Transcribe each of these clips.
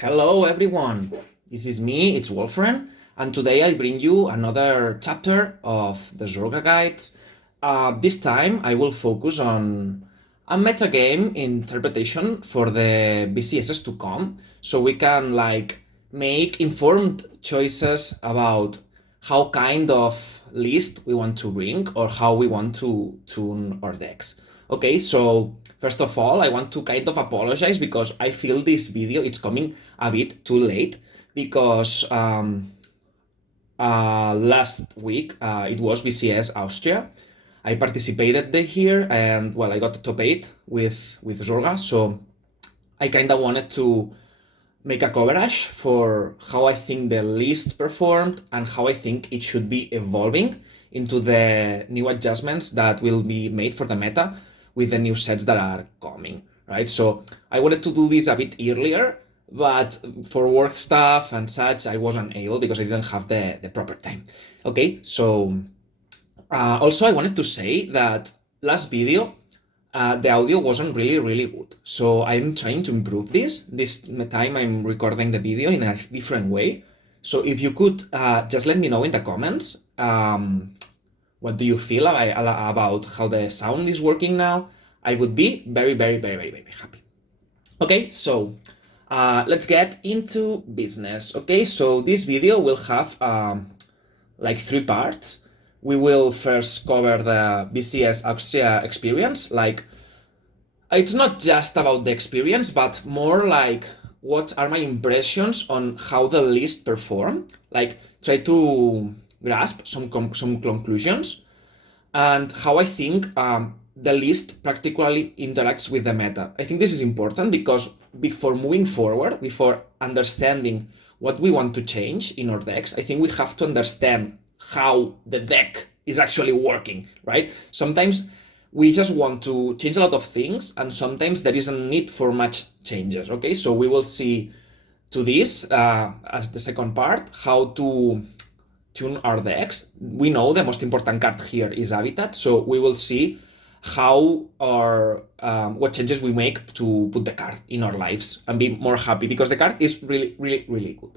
Hello everyone, this is me, it's Wolfram, and today I bring you another chapter of the ZORGA guides. This time I will focus on a metagame interpretation for the BCSs to come, so we can make informed choices about how kind of list we want to bring or how we want to tune our decks. Okay, so first of all, I want to kind of apologize because I feel this video, it's coming a bit too late because last week it was BCS Austria. I participated here and well, I got top 8 with ZORGA, so I kind of wanted to make a coverage for how I think the list performed and how I think it should be evolving into the new adjustments that will be made for the meta with the new sets that are coming, right? So I wanted to do this a bit earlier, but for work stuff and such, I wasn't able because I didn't have the proper time. Okay, so also I wanted to say that last video, the audio wasn't really good. So I'm trying to improve this. This time I'm recording the video in a different way. So if you could just let me know in the comments, what do you feel about how the sound is working now? I would be very happy. Okay, so let's get into business. Okay, so this video will have like 3 parts. We will first cover the BCS Austria experience. Like, it's not just about the experience, but more like what are my impressions on how the list performed. Like, try to grasp some conclusions and how I think the list practically interacts with the meta. I think this is important because before moving forward, before understanding what we want to change in our decks, I think we have to understand how the deck is actually working, right? Sometimes we just want to change a lot of things and sometimes there isn't need for much changes, okay? So we will see to this as the second part, how to tune our decks. We know the most important card here is Habitat, so we will see how our what changes we make to put the card in our lives and be more happy because the card is really good.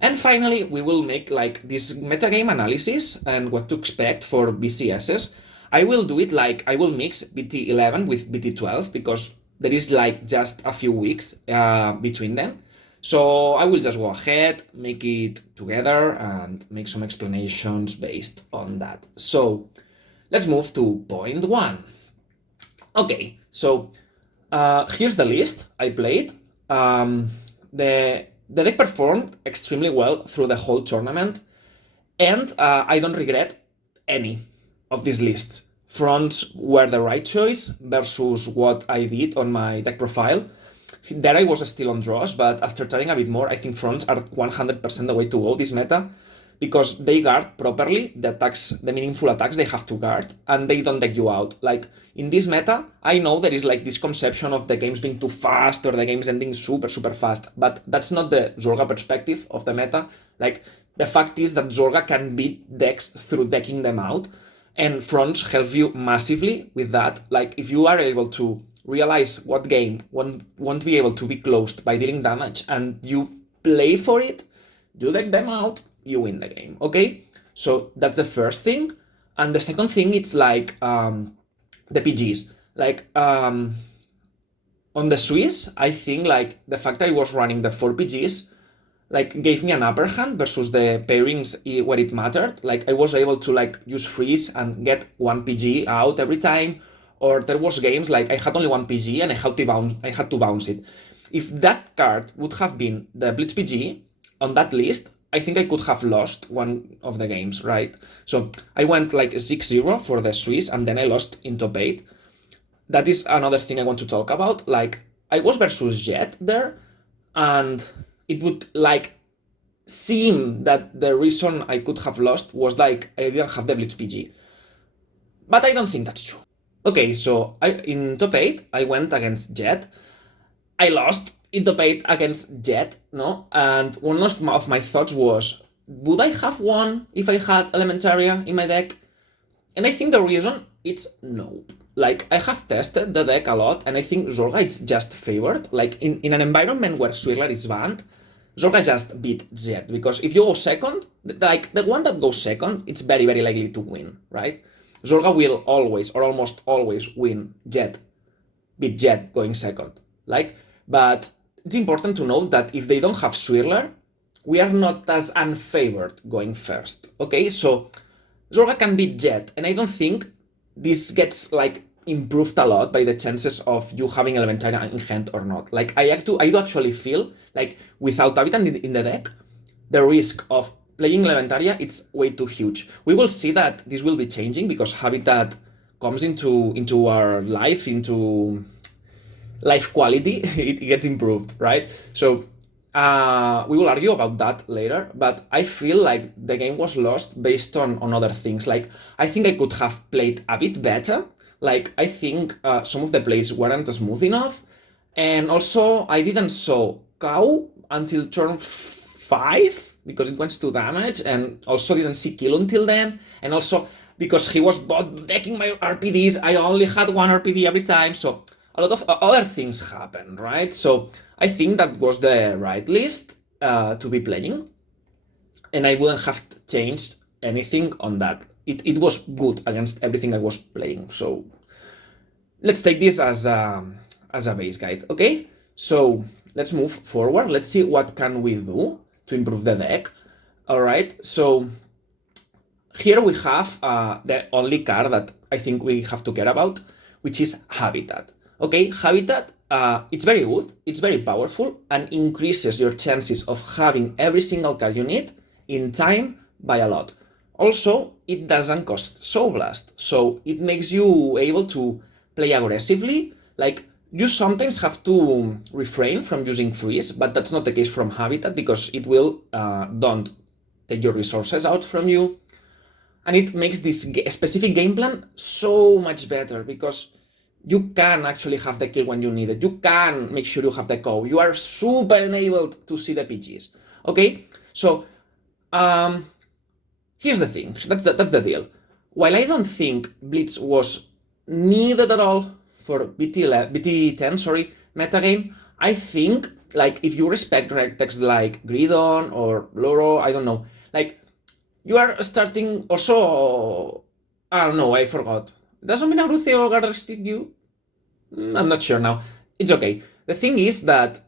And finally, we will make like this metagame analysis and what to expect for BCSs. I will do it like I will mix BT11 with BT12 because there is like just a few weeks between them. So I will just go ahead, make it together and make some explanations based on that. So let's move to point 1. Okay, so here's the list I played. The deck performed extremely well through the whole tournament, and I don't regret any of these lists. Fronts were the right choice versus what I did on my deck profile. There I was still on draws, but after trying a bit more, I think fronts are 100% the way to go this meta, because they guard properly the attacks, the meaningful attacks they have to guard, and they don't deck you out. Like, in this meta, I know there is like this conception of the games being too fast or the games ending super fast, but that's not the ZORGA perspective of the meta. Like, the fact is that ZORGA can beat decks through decking them out, and fronts help you massively with that. Like, if you are able to realize what game won't be able to be closed by dealing damage and you play for it, you deck them out, you win the game, okay? So that's the first thing. And the second thing, it's like the PGs. Like on the Swiss, I think like the fact that I was running the 4 PGs like gave me an upper hand versus the pairings where it mattered. Like I was able to like use freeze and get 1 PG out every time, or there was games like I had only 1 PG and I had to bounce it. If that card would have been the Blitz PG on that list, I think I could have lost one of the games, right? So I went like 6-0 for the Swiss and then I lost in top 8. That is another thing I want to talk about. Like, I was versus Jet there, and it would like seem that the reason I could have lost was like I didn't have the Blitz PG. But I don't think that's true. Okay, so in top 8, I went against Jet. I lost in top 8 against Jet, no? And one of my thoughts was, would I have won if I had Elementaria in my deck? And I think the reason it's no. Like, I have tested the deck a lot, and I think ZORGA is just favored. Like, in an environment where Swirler is banned, ZORGA just beat Jet, because if you go second, like, the one that goes second, it's very, very likely to win, right? ZORGA will always, or almost always, win Jet, beat Jet going second. Like, but it's important to note that if they don't have Swirler, we are not as unfavored going first, okay? So ZORGA can beat Jet, and I don't think this gets like improved a lot by the chances of you having Elementaria in hand or not. Like, I do actually feel like without Habitat in the deck, the risk of playing Elementaria, it's way too huge. We will see that this will be changing because Habitat comes into our life, into life quality, it gets improved, right? So we will argue about that later, but I feel like the game was lost based on other things. Like, I think I could have played a bit better. Like, I think some of the plays weren't smooth enough. And also, I didn't saw Cow until turn 5, because it went to damage, and also didn't see Kill until then. And also, because he was bot decking my RPDs, I only had one RPD every time, so a lot of other things happened, right? So I think that was the right list to be playing, and I wouldn't have changed anything on that. It was good against everything I was playing. So let's take this as a base guide, okay? So let's move forward. Let's see what can we do to improve the deck. All right, so here we have the only card that I think we have to care about, which is Habitat. Okay, Habitat, it's very good, it's very powerful, and increases your chances of having every single card you need in time by a lot. Also, it doesn't cost Soul Blast, so it makes you able to play aggressively. Like, you sometimes have to refrain from using Freeze, but that's not the case from Habitat, because it will don't take your resources out from you. And it makes this specific game plan so much better, because you can actually have the kill when you need it. You can make sure you have the KO. You are super enabled to see the PGs. Okay, so here's the thing. That's the deal. While I don't think Blitz was needed at all for BT10, sorry, metagame, I think, like, if you respect decks like Gridon or Loro, I don't know, like, you are starting also, I don't know, I forgot. Doesn't mean Arutheo guard restrict you? I'm not sure now. It's okay. The thing is that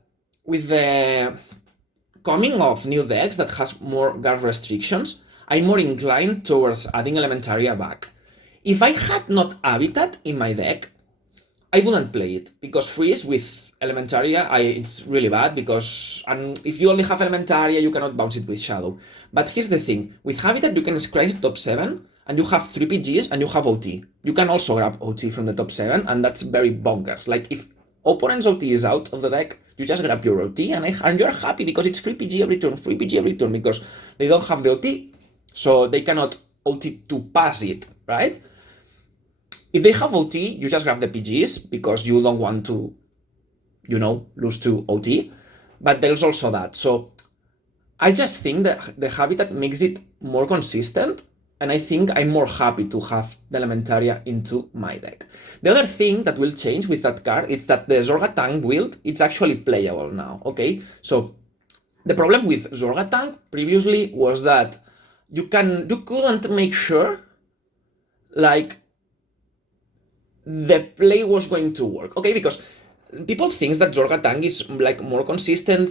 with the coming of new decks that has more guard restrictions, I'm more inclined towards adding Elementaria back. If I had not Habitat in my deck, I wouldn't play it, because Freeze with Elementaria, it's really bad, because if you only have Elementaria, you cannot bounce it with Shadow. But here's the thing, with Habitat you can scratch top 7, and you have 3 PGs, and you have OT. You can also grab OT from the top 7, and that's very bonkers. Like, if opponent's OT is out of the deck, you just grab your OT, and you're happy, because it's free PG every turn, because they don't have the OT, so they cannot OT to pass it, right? If they have OT, you just grab the PGs, because you don't want to, lose to OT. But there's also that. So I just think that the Habitat makes it more consistent, and I think I'm more happy to have the Elementaria into my deck. The other thing that will change with that card is that the ZORGA tank build, it's actually playable now, okay? So the problem with ZORGA tank previously was that you couldn't make sure, like, the play was going to work, okay? Because people think that ZORGA tank is like more consistent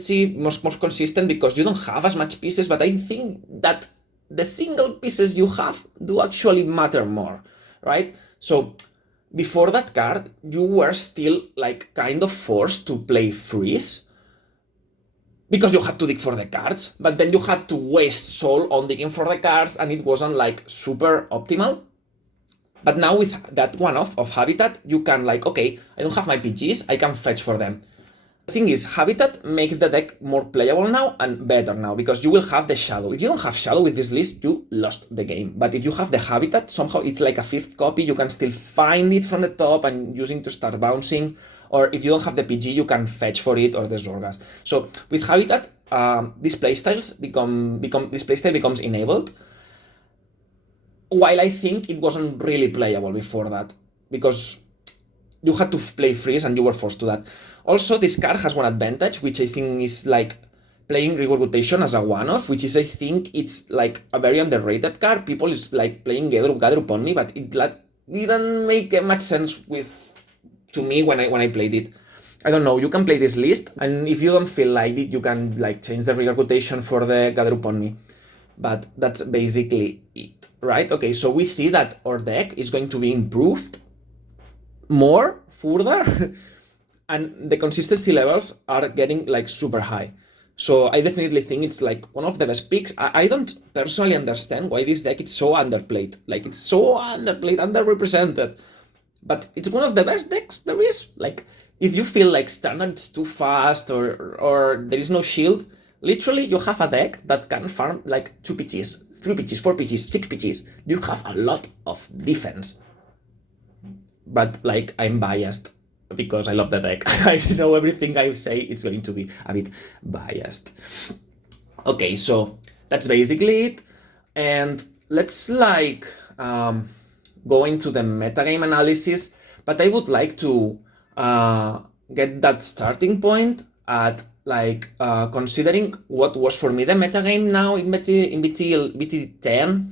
because you don't have as much pieces, but I think that the single pieces you have do actually matter more, right? So before that card, you were still like kind of forced to play Freeze because you had to dig for the cards, but then you had to waste soul on digging for the cards, and it wasn't like super optimal. But now with that one-off of Habitat, you can like, okay, I don't have my PGs, I can fetch for them. The thing is, Habitat makes the deck more playable now and better now, because you will have the Shadow. If you don't have Shadow with this list, you lost the game. But if you have the Habitat, somehow it's like a 5th copy, you can still find it from the top and using to start bouncing. Or if you don't have the PG, you can fetch for it, or the Zorgas. So with Habitat, this playstyle becomes enabled. while I think it wasn't really playable before that, because you had to play freeze and you were forced to that. Also, this card has one advantage, which I think is like playing Rigor Rotation as a one-off, which is, I think, it's like a very underrated card. People is like playing Gather Upon Me, but it like, didn't make much sense to me when I played it. I don't know, you can play this list, and if you don't feel like it, you can like change the Rigor Rotation for the Gather Upon Me. But that's basically it, right? Okay, so we see that our deck is going to be improved more further and the consistency levels are getting like super high. So I definitely think it's like one of the best picks. I don't personally understand why this deck is so underplayed. Like it's so underplayed, underrepresented. But it's one of the best decks there is. Like if you feel like standard's too fast or there is no shield, literally you have a deck that can farm like 2 pitches, 3 pitches, 4 pitches, 6 pitches. You have a lot of defense. But like I'm biased because I love the deck. I know everything I say it's going to be a bit biased. Okay, so that's basically it. And let's like go into the metagame analysis, but I would like to get that starting point at like considering what was for me the metagame now in BT10.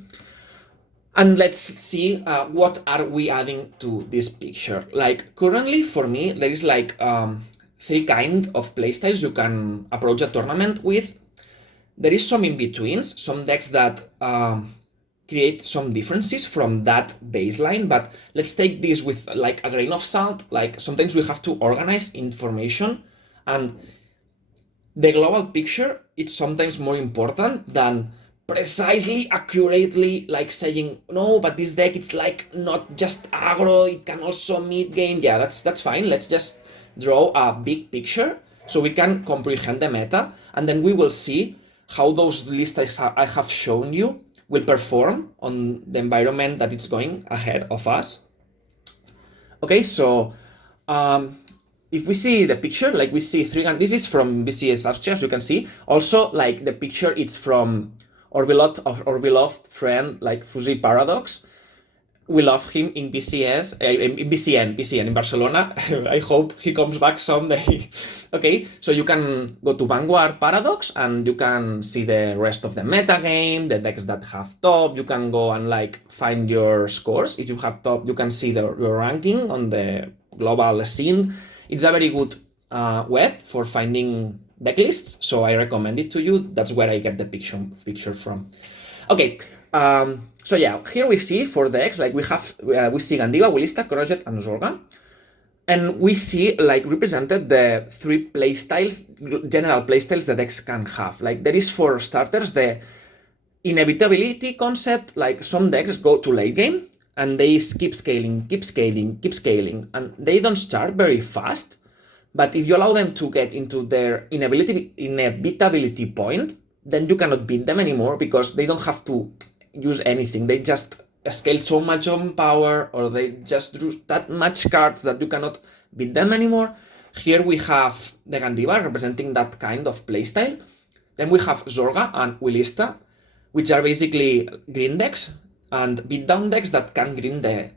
And let's see what are we adding to this picture. Like currently for me, there is like 3 kind of playstyles you can approach a tournament with. There is some in-betweens, some decks that create some differences from that baseline, but let's take this with like a grain of salt. Like sometimes we have to organize information, and the global picture is sometimes more important than precisely accurately like saying no, but this deck it's like not just aggro, it can also mid game. Yeah, that's fine. Let's just draw a big picture so we can comprehend the meta, and then we will see how those lists I have shown you will perform on the environment that it's going ahead of us. Okay, so if we see the picture, like we see 3, and this is from BCS Austria, as you can see. Also, like the picture, it's from our beloved friend, like Fuzzy Paradox. We love him in BCS, in BCN in Barcelona. I hope he comes back someday. Okay, so you can go to Vanguard Paradox and you can see the rest of the metagame, the decks that have top. You can go and like find your scores. If you have top, you can see your ranking on the global scene. It's a very good web for finding decklists, so I recommend it to you. That's where I get the picture from. Okay, so yeah, here we see for decks, like we see Gandiva, Willista, Crojet, and Zorga. And we see like represented the 3 playstyles, general playstyles the decks can have. Like there is for starters the inevitability concept, like some decks go to late game and they keep scaling, and they don't start very fast. But if you allow them to get into their inevitability point, then you cannot beat them anymore because they don't have to use anything. They just scale so much on power, or they just drew that much cards that you cannot beat them anymore. Here we have the Gandiva representing that kind of playstyle. Then we have Zorga and Willista, which are basically green decks and beatdown decks that can green the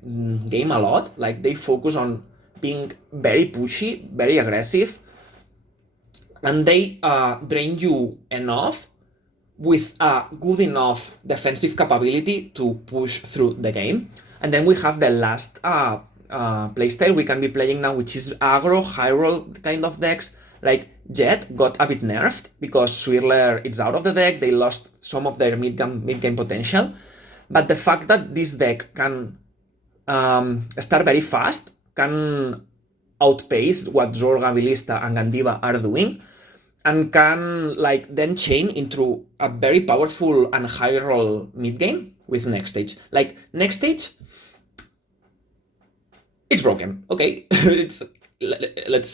game a lot. Like they focus on being very pushy, very aggressive, and they drain you enough with a good enough defensive capability to push through the game. And then we have the last playstyle we can be playing now, which is aggro, high roll kind of decks. Like Jet got a bit nerfed because Swirler is out of the deck, they lost some of their mid-game potential. But the fact that this deck can start very fast, can outpace what Zorga, Willista, and Gandiva are doing, and can like then chain into a very powerful and high roll mid game with next stage. Like next stage, it's broken. Okay, let's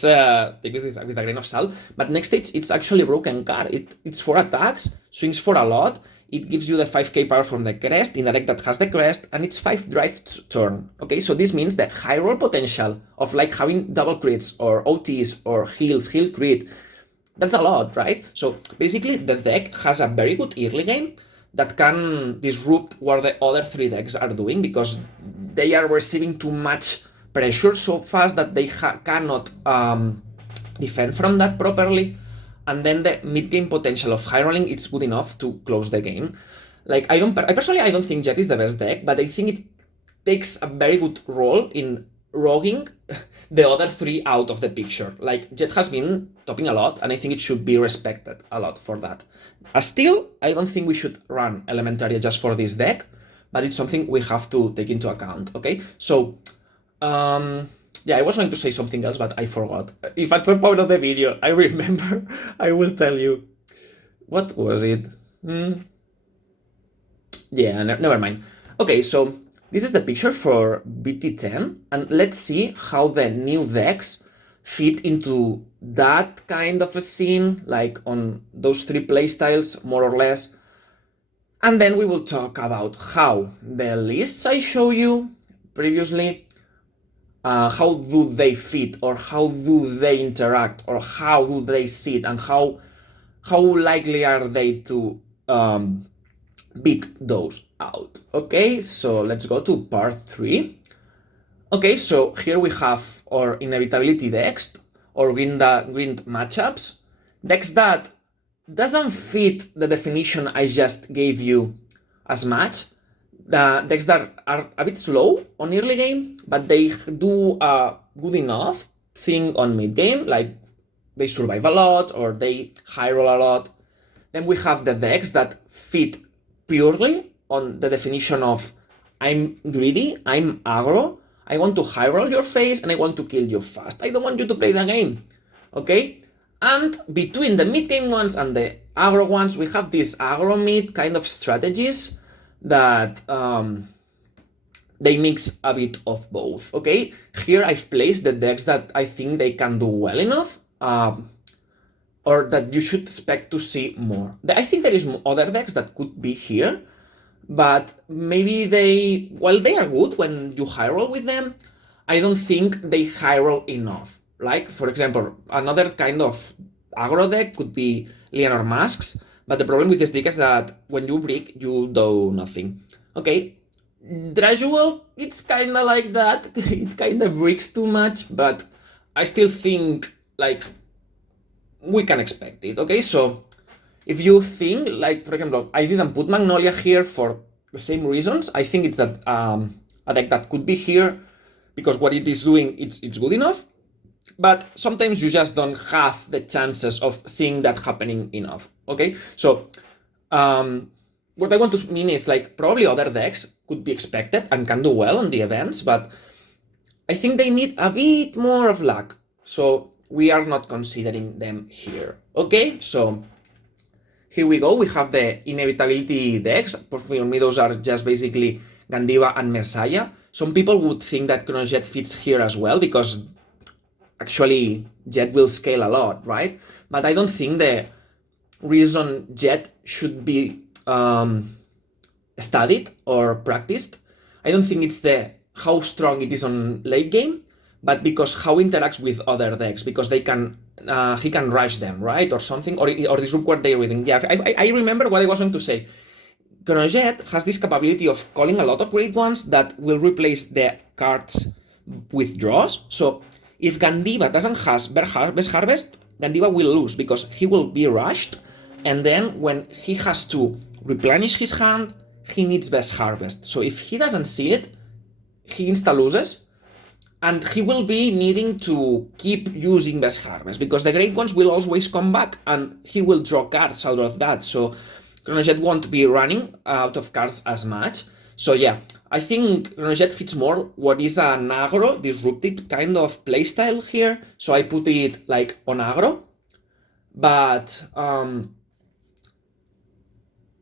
take this with a grain of salt. But next stage, it's actually a broken card. It's 4 attacks, swings for a lot. It gives you the 5k power from the crest in a deck that has the crest, and it's 5 drive turn. Okay, so this means the high roll potential of like having double crits or OTs or heal crit. That's a lot, right? So basically the deck has a very good early game that can disrupt what the other 3 decks are doing, because they are receiving too much pressure so fast that they cannot defend from that properly. And then the mid-game potential of high rolling, it's good enough to close the game. Like, I personally, I don't think Jet is the best deck, but I think it takes a very good role in roguing the other 3 out of the picture. Like, Jet has been topping a lot, and I think it should be respected a lot for that. Still, I don't think we should run Elementaria just for this deck, but it's something we have to take into account, okay? So, yeah, I was going to say something else, but I forgot. If at some point of the video I remember, I will tell you. What was it? Yeah, never mind. Okay, so this is the picture for BT10, and let's see how the new decks fit into that kind of a scene, like on those 3 playstyles, more or less. And then we will talk about how the lists I showed you previously, how do they fit, or how do they interact, or how do they sit, and how likely are they to beat those out. Okay, so let's go to part 3. Okay, so here we have our inevitability decks, or grind matchups, decks that doesn't fit the definition I just gave you as much. The decks that are a bit slow on early game, but they do a good enough thing on mid game, like they survive a lot or they high roll a lot. Then we have the decks that fit purely on the definition of I'm greedy, I'm aggro, I want to high roll your face and I want to kill you fast. I don't want you to play the game, okay? And between the mid game ones and the aggro ones, we have these aggro mid kind of strategies that they mix a bit of both, okay? Here I've placed the decks that I think they can do well enough, or that you should expect to see more. I think there is other decks that could be here, but maybe they are good when you high roll with them. I don't think they high roll enough. Like, for example, another kind of aggro deck could be Leonor Masks, but the problem with this deck is that when you break, you do nothing. Okay, Draguel, it's kind of like that. It kind of breaks too much, but I still think, like, we can expect it, okay? So if you think, like, for example, I didn't put Magnolia here for the same reasons. I think it's that a deck that could be here because what it is doing, it's good enough. But sometimes you just don't have the chances of seeing that happening enough, okay? So what I want to mean is, like, probably other decks could be expected and can do well on the events, but I think they need a bit more of luck. So we are not considering them here, okay? So here we go. We have the inevitability decks. For me, those are just basically Gandiva and Messiah. Some people would think that Chronojet fits here as well because actually Jet will scale a lot, right? But I don't think the reason Jet should be studied or practiced, I don't think it's how strong it is on late game, but because how it interacts with other decks, because they can he can rush them, right, or something, or disrupt what they're reading. Yeah, I remember what I was going to say. Chronojet has this capability of calling a lot of great ones that will replace the cards with draws. So if Gandiva doesn't have Best Harvest, Gandiva will lose because he will be rushed, and then when he has to replenish his hand, he needs Best Harvest. So if he doesn't see it, he insta loses, and he will be needing to keep using Best Harvest because the great ones will always come back and he will draw cards out of that. So Chronojet won't be running out of cards as much. So yeah, I think Chronojet fits more what is an aggro, disruptive kind of playstyle here. So I put it like on aggro, but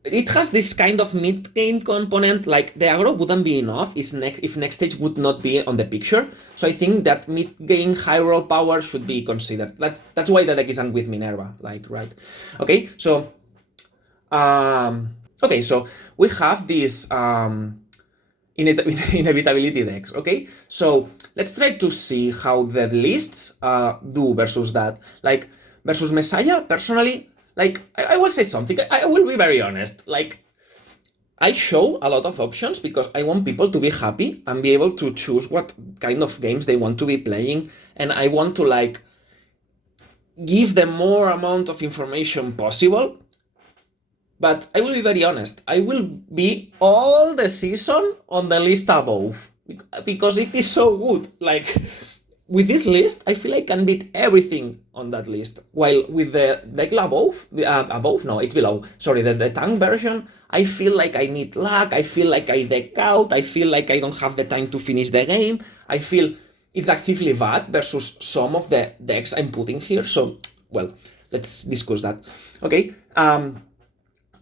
it has this kind of mid-game component, like the aggro wouldn't be enough if next stage would not be on the picture. So I think that mid-game high roll power should be considered. That's why the deck isn't with Minerva, like, right? Okay, so so we have these inevitability decks, okay? So let's try to see how the lists do versus that. Like, versus Messiah, personally, like, I will say something. I will be very honest. Like, I show a lot of options because I want people to be happy and be able to choose what kind of games they want to be playing. And I want to like give them more amount of information possible. But I will be very honest, I will be all the season on the list above because it is so good. Like with this list, I feel I can beat everything on that list. While with the deck above, no, it's below. Sorry, the tank version, I feel like I need luck. I feel like I deck out. I feel like I don't have the time to finish the game. I feel it's actively bad versus some of the decks I'm putting here. So, well, let's discuss that. Okay.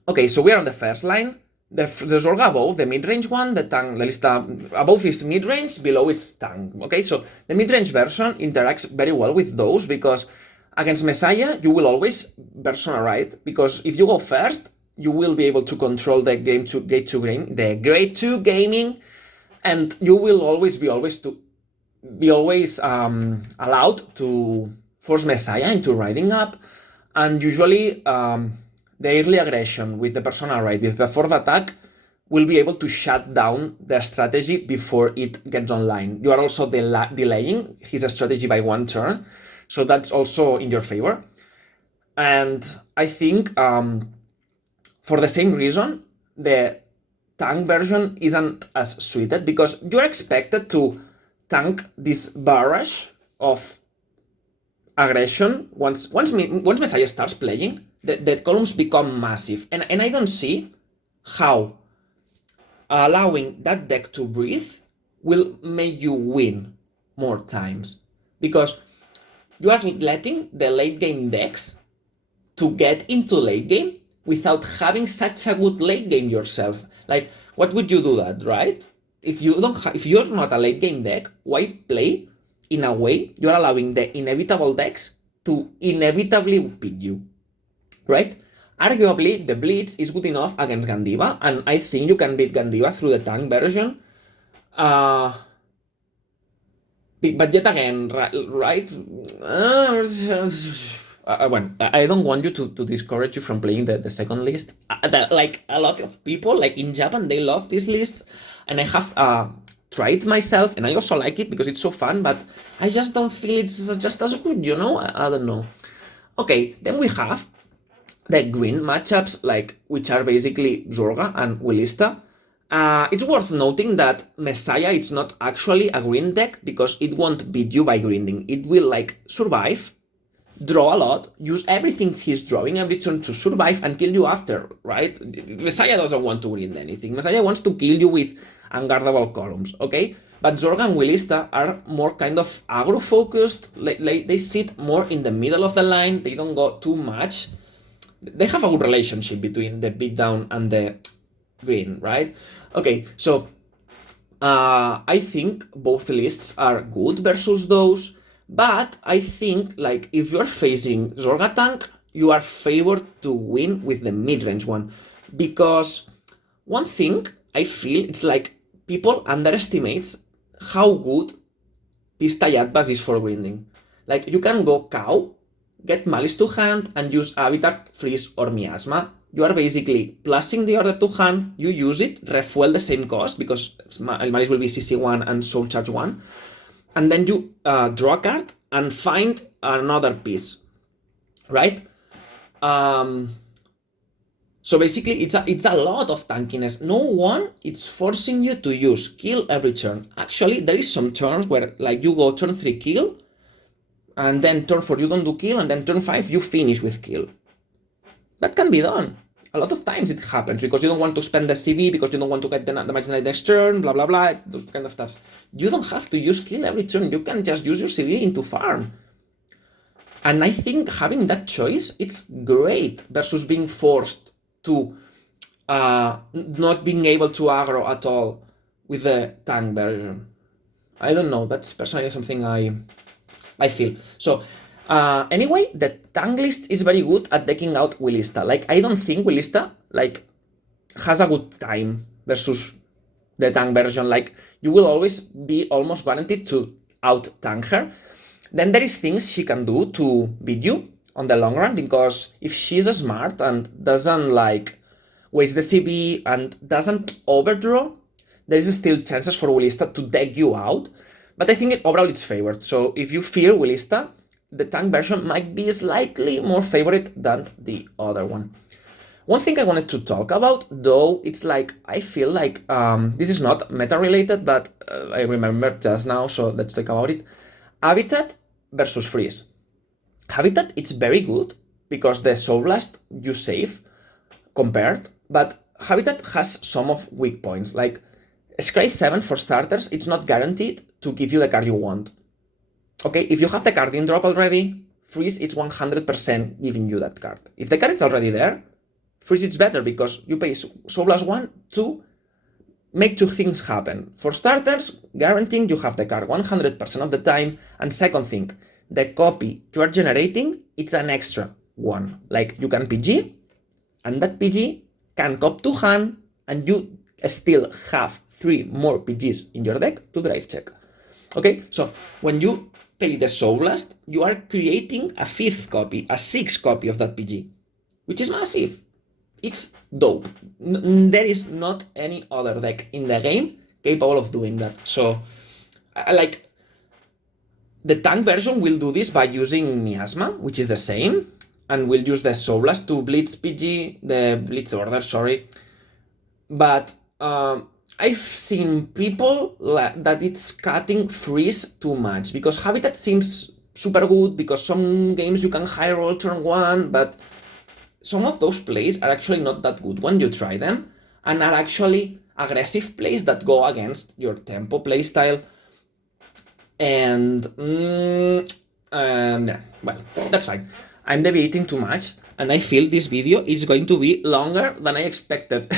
Okay, so we are on the first line. The ZORGA above, the mid-range one, the tank, the list above is mid-range, below it's tank. Okay, so the mid-range version interacts very well with those because against Messiah, you will always version right, because if you go first, you will be able to control the grade 2 gaming, and you will always be allowed to force Messiah into riding up, and usually the early aggression with the persona right with the fourth attack will be able to shut down their strategy before it gets online. You are also delaying his strategy by 1 turn, so that's also in your favor. And I think for the same reason, the tank version isn't as suited because you're expected to tank this barrage of aggression once Messiah starts playing. The columns become massive, and I don't see how allowing that deck to breathe will make you win more times, because you are letting the late game decks to get into late game without having such a good late game yourself. Like, what would you do that, right? If you're not a late game deck, why play in a way you're allowing the inevitable decks to inevitably beat you? Right? Arguably, the Blitz is good enough against Gandiva, and I think you can beat Gandiva through the tank version. But yet again, right? Well, I don't want you to discourage you from playing the second list. Like a lot of people, like in Japan, they love this list, and I have tried myself, and I also like it because it's so fun, but I just don't feel it's just as good, you know? I don't know. Okay, then we have the green matchups, like which are basically ZORGA and Willista. It's worth noting that Messiah is not actually a green deck because it won't beat you by grinding. It will like survive, draw a lot, use everything he's drawing every turn to survive and kill you after, right? Messiah doesn't want to grind anything. Messiah wants to kill you with unguardable columns, okay? But ZORGA and Willista are more kind of aggro focused. They sit more in the middle of the line. They don't go too much. They have a good relationship between the beatdown and the green, right? Okay, so I think both lists are good versus those, but I think like if you're facing ZORGA tank, you are favored to win with the mid-range one, because one thing I feel it's like people underestimate how good Pistayatbas is for grinding. Like you can go cow, get Malice to hand, and use Habitat, Freeze, or Miasma. You are basically plusing the order to hand, you use it, refuel the same cost, because Malice will be CC1 and Soul Charge 1, and then you draw a card and find another piece, right? So basically, it's a lot of tankiness. No one is forcing you to use kill every turn. Actually, there is some turns where like you go turn 3 kill, and then turn 4 you don't do kill, and then turn 5 you finish with kill. That can be done. A lot of times it happens because you don't want to spend the CV, because you don't want to get the damage next turn, blah blah blah, those kind of stuff. You don't have to use kill every turn. You can just use your CV into farm. And I think having that choice, it's great versus being forced to not being able to aggro at all with the tank version. I don't know, that's personally something I feel. So anyway, the tank list is very good at decking out Willista. Like I don't think Willista like has a good time versus the tank version. Like you will always be almost guaranteed to out tank her. Then there is things she can do to beat you on the long run, because if she's smart and doesn't like waits the CB and doesn't overdraw, there is still chances for Willista to deck you out, but I think overall it's favored. So if you fear Willista, the tank version might be slightly more favored than the other one. One thing I wanted to talk about, though, it's like, I feel like, this is not meta-related, but I remember just now, so let's talk about it. Habitat versus Freeze. Habitat, it's very good, because the Soul Blast you save, compared, but Habitat has some of weak points, like Scry 7 for starters, it's not guaranteed to give you the card you want. Okay, if you have the card in drop already, Freeze it's 100% giving you that card. If the card is already there, Freeze it's better because you pay Soul Blast 1 to make two things happen. For starters, guaranteeing you have the card 100% of the time, and second thing, the copy you are generating, it's an extra one. Like you can PG, and that PG can cop to hand, and you still have 3 more PGs in your deck to drive check. Okay, so when you pay the Soul Blast, you are creating a 5th copy, a 6th copy of that PG, which is massive. It's dope. There is not any other deck in the game capable of doing that. So, like, the tank version will do this by using Miasma, which is the same, and will use the Soul Blast to Blitz PG, the Blitz Order, sorry. But I've seen people that it's cutting Freeze too much, because Habitat seems super good, because some games you can high roll turn 1, but some of those plays are actually not that good when you try them, and are actually aggressive plays that go against your tempo playstyle. And yeah, well, that's fine. I'm debating too much, and I feel this video is going to be longer than I expected.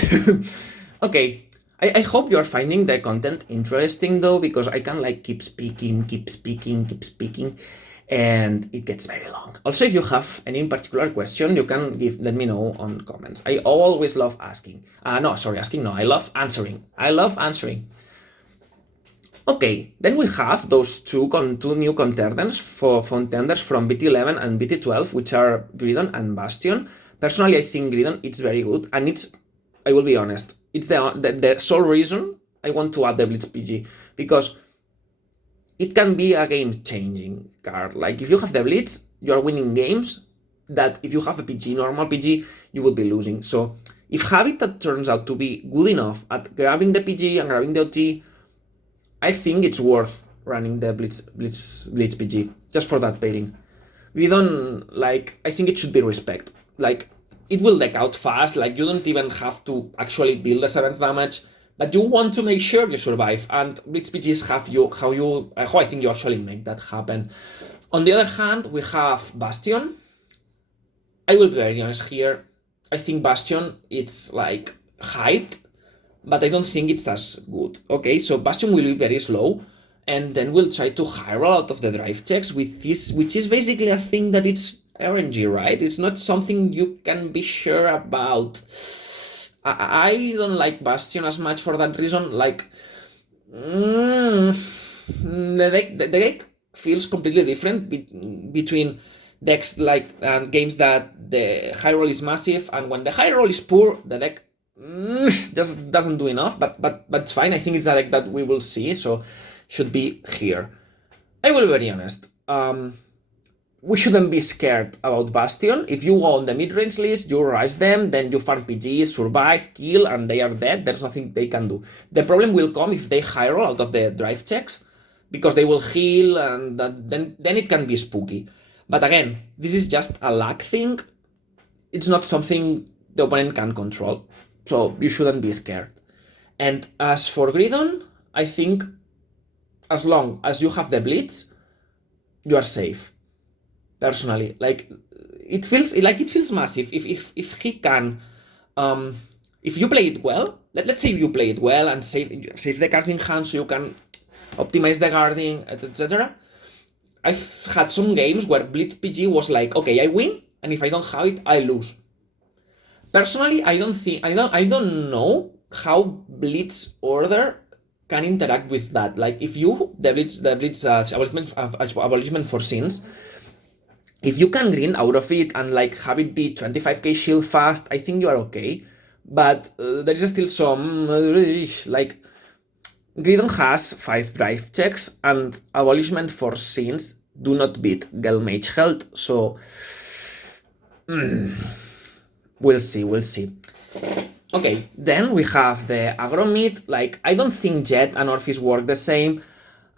Okay, I hope you're finding the content interesting though, because I can like keep speaking, and it gets very long. Also, if you have any particular question, you can let me know on comments. I always love asking. I love answering. Okay, then we have those two new contenders from BT11 and Bt12, which are Gridon and Bastion. Personally, I think Gridon it's very good, and I will be honest, it's the sole reason I want to add the Blitz PG, because it can be a game-changing card. Like, if you have the Blitz, you are winning games that if you have a PG, normal PG, you would be losing. So if Habitat turns out to be good enough at grabbing the PG and grabbing the OT, I think it's worth running the Blitz PG, just for that pairing. I think it should be respect. Like, it will deck out fast, like, you don't even have to actually deal the 7th damage, but you want to make sure you survive, and Blitz PGs have how I think you actually make that happen. On the other hand, we have Bastion. I will be very honest here. I think Bastion, it's like hyped, but I don't think it's as good. Okay, so Bastion will be very slow, and then we'll try to high roll out of the drive checks with this, which is basically a thing that it's RNG, right? It's not something you can be sure about. I don't like Bastion as much for that reason. Like, the deck feels completely different between decks like games that the high roll is massive, and when the high roll is poor, the deck just doesn't do enough. But it's fine. I think it's a deck that we will see, so should be here. I will be very honest. We shouldn't be scared about Bastion. If you go on the mid-range list, you rise them, then you farm PGs, survive, kill, and they are dead. There's nothing they can do. The problem will come if they high roll out of the drive checks, because they will heal, and then it can be spooky. But again, this is just a luck thing. It's not something the opponent can control, so you shouldn't be scared. And as for Gridon, I think as long as you have the Blitz, you are safe. Personally, like, it feels massive. If he can, if you play it well, let's say you play it well and save the cards in hand so you can optimize the guarding, etc. I've had some games where Blitz PG was like, okay, I win, and if I don't have it, I lose. Personally, I don't know how Blitz Order can interact with that. Like, if you the Blitz abolishment for sins, if you can green out of it and like have it be 25k shield fast, I think you are okay. but there is still some like Gridon has 5 drive checks, and abolishment for sins do not beat Gelmage health, so we'll see. Okay, then we have the aggro mid. Like, I don't think Jet and Orphis work the same.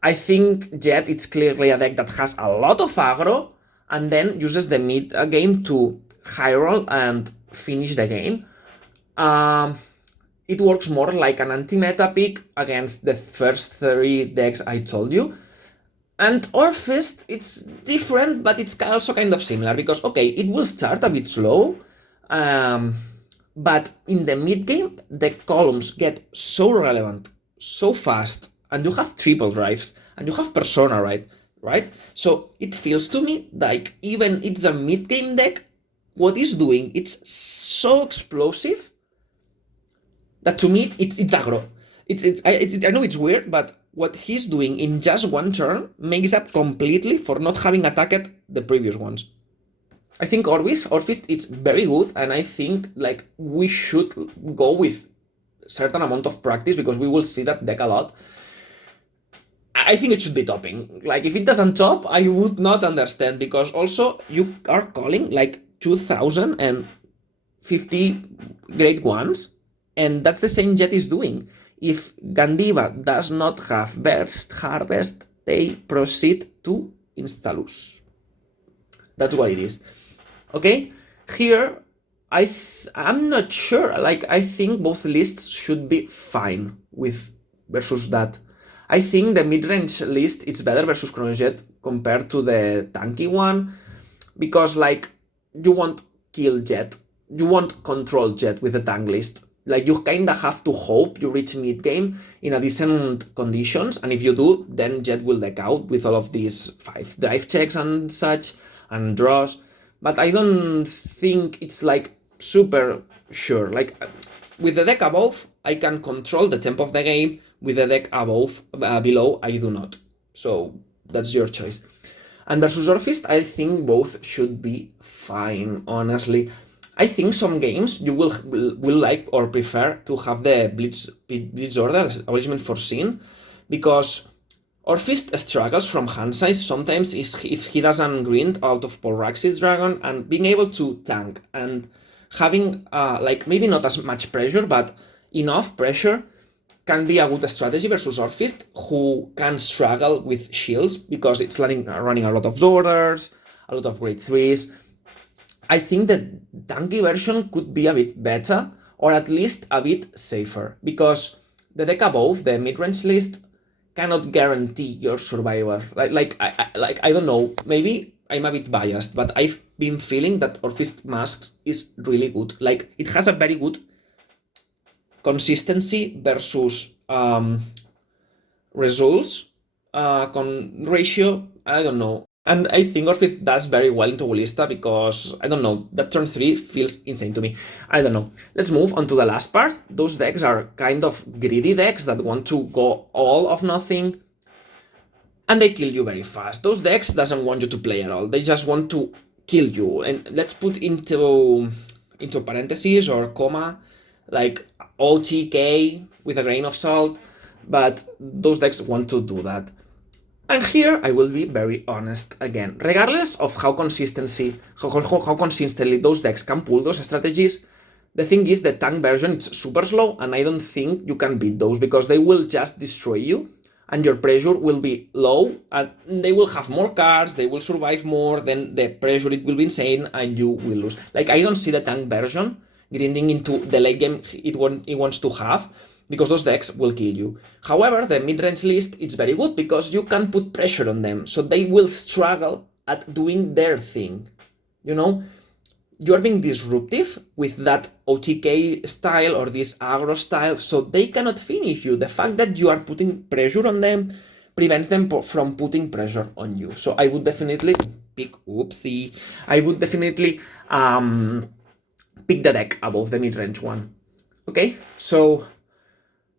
I think Jet, it's clearly a deck that has a lot of aggro, and then uses the mid game to high roll and finish the game. It works more like an anti-meta pick against the first 3 decks I told you. And Orphist, it's different, but it's also kind of similar, because, okay, it will start a bit slow, but in the mid game, the columns get so relevant, so fast, and you have triple drives, and you have Persona, right? So it feels to me like even it's a mid game deck, what it's doing, it's so explosive that to me it's aggro. I know it's weird, but what he's doing in just one turn makes up completely for not having attacked the previous ones. I think Orphist, it's very good, and I think like we should go with certain amount of practice, because we will see that deck a lot. I think it should be topping. Like, if it doesn't top, I would not understand, because also you are calling like 2050 grade ones, and that's the same Jet is doing. If Gandiva does not have Burst Harvest, they proceed to Instalus. That's what it is. Okay, here I'm not sure. Like, I think both lists should be fine with versus that. I think the mid-range list is better versus Chronojet compared to the tanky one, because like you won't kill Jet, you won't control Jet with the tank list. Like, you kinda have to hope you reach mid-game in a decent conditions, and if you do, then Jet will deck out with all of these 5 drive checks and such, and draws. But I don't think it's like super sure. Like, with the deck above, I can control the tempo of the game. With the deck below, I do not. So that's your choice. And versus Orphist, I think both should be fine, honestly. I think some games you will like or prefer to have the Blitz order, abolishment for sin, because Orphist struggles from hand size sometimes if he doesn't grind out of Polraxis Dragon, and being able to tank and having like maybe not as much pressure, but enough pressure can be a good strategy versus Orphist, who can struggle with shields because it's running a lot of orders, a lot of grade 3s. I think the tanky version could be a bit better, or at least a bit safer, because the deck above, the mid-range list, cannot guarantee your survival. I don't know, maybe I'm a bit biased, but I've been feeling that Orphist Masks is really good. Like, it has a very good consistency versus results ratio. I don't know. And I think Orphist does very well into Wallista, because, I don't know, that turn 3 feels insane to me. I don't know. Let's move on to the last part. Those decks are kind of greedy decks that want to go all of nothing, and they kill you very fast. Those decks doesn't want you to play at all. They just want to kill you. And let's put into parentheses or comma, like OTK with a grain of salt, but those decks want to do that. And here I will be very honest again. Regardless of how consistently those decks can pull those strategies, the thing is the tank version is super slow, and I don't think you can beat those, because they will just destroy you, and your pressure will be low, and they will have more cards, they will survive more, then the pressure, it will be insane, and you will lose. Like, I don't see the tank version grinding into the late game it wants to have, because those decks will kill you. However, the mid-range list is very good, because you can put pressure on them, so they will struggle at doing their thing. You know, you are being disruptive with that OTK style or this aggro style, so they cannot finish you. The fact that you are putting pressure on them prevents them from putting pressure on you. So I would definitely pick, I would definitely pick the deck above the mid-range one. Okay, so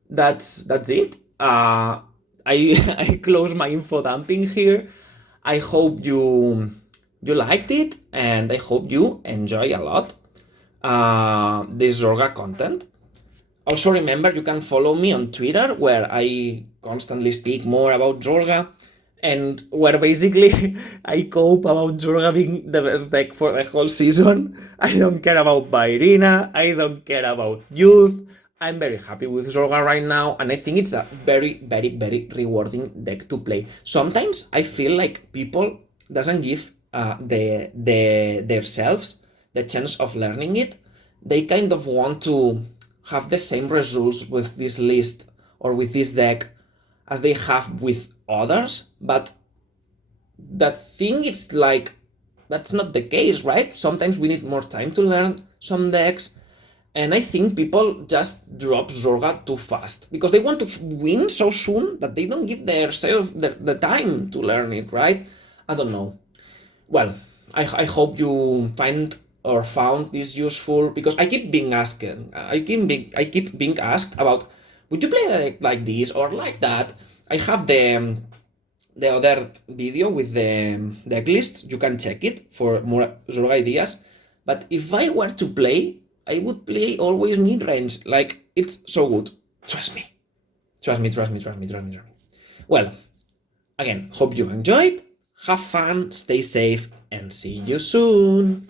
that's it. I close my info dumping here. I hope you liked it, and I hope you enjoy a lot this ZORGA content. Also remember, you can follow me on Twitter, where I constantly speak more about Zorga, and where basically I cope about Zorga being the best deck for the whole season. I don't care about Bairina, I don't care about Youth. I'm very happy with Zorga right now, and I think it's a very, very, very rewarding deck to play. Sometimes I feel like people doesn't give themselves the chance of learning it. They kind of want to have the same results with this list or with this deck as they have with others, but the thing is like that's not the case, right? Sometimes we need more time to learn some decks, and I think people just drop Zorga too fast because they want to win so soon that they don't give themselves the time to learn it, right? I don't know. Well, I hope you find or found this useful, because I keep being asked, I keep being asked about, would you play like this or like that? I have the other video with the deck list. You can check it for more Zorga ideas. But if I were to play, I would play always mid range. Like, it's so good. Trust me. Trust me, trust me, trust me, trust me, trust me. Well, again, hope you enjoyed. Have fun, stay safe, and see you soon.